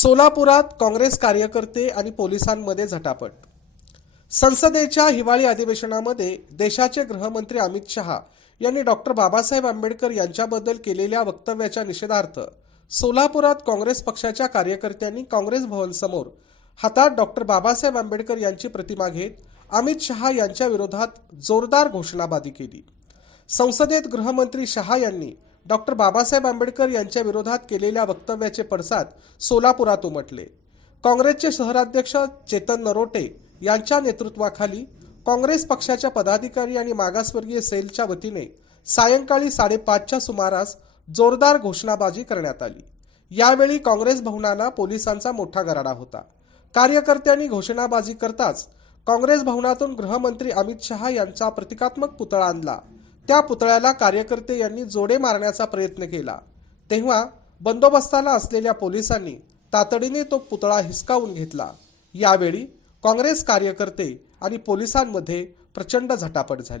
सोलापुरात काँग्रेस कार्यकर्ते आणि पोलिसांमध्ये झटापट. संसदेच्या हिवाळी अधिवेशनामध्ये देशाचे गृहमंत्री अमित शहा यांनी डॉक्टर बाबासाहेब आंबेडकर यांच्याबद्दल केलेल्या वक्तव्याच्या निषेधार्थ सोलापुरात काँग्रेस पक्षाच्या कार्यकर्त्यांनी काँग्रेस भवन समोर हातात डॉक्टर बाबासाहेब आंबेडकर यांची प्रतिमा घेत अमित शहा यांच्या विरोधात जोरदार घोषणाबाजी केली. संसदेत गृहमंत्री शहा यांनी डॉक्टर बाबासाहेब आंबेडकर यांच्या विरोधात केलेल्या वक्तव्याचे पडसाद सोलापुरात उमटले. काँग्रेसचे शहराध्यक्ष चेतन नरोटे यांच्या नेतृत्वाखाली काँग्रेस पक्षाच्या पदाधिकारी आणि मागासवर्गीय सेलच्या वतीने सायंकाळी साडेपाचच्या सुमारास जोरदार घोषणाबाजी करण्यात आली. यावेळी काँग्रेस भवनाला पोलिसांचा मोठा गराडा होता. कार्यकर्त्यांनी घोषणाबाजी करताच काँग्रेस भवनातून गृहमंत्री अमित शहा यांचा प्रतिकात्मक पुतळा आणला. त्या पुतळ्याला कार्यकर्ते यांनी जोडे मारण्याचा प्रयत्न केला. तेव्हा बंदोबस्ताला असलेल्या पोलिसांनी तातडीने तो पुतळा हिसकावून घेतला. यावेळी काँग्रेस कार्यकर्ते आणि पोलिसांमध्ये प्रचंड झटापट झाली.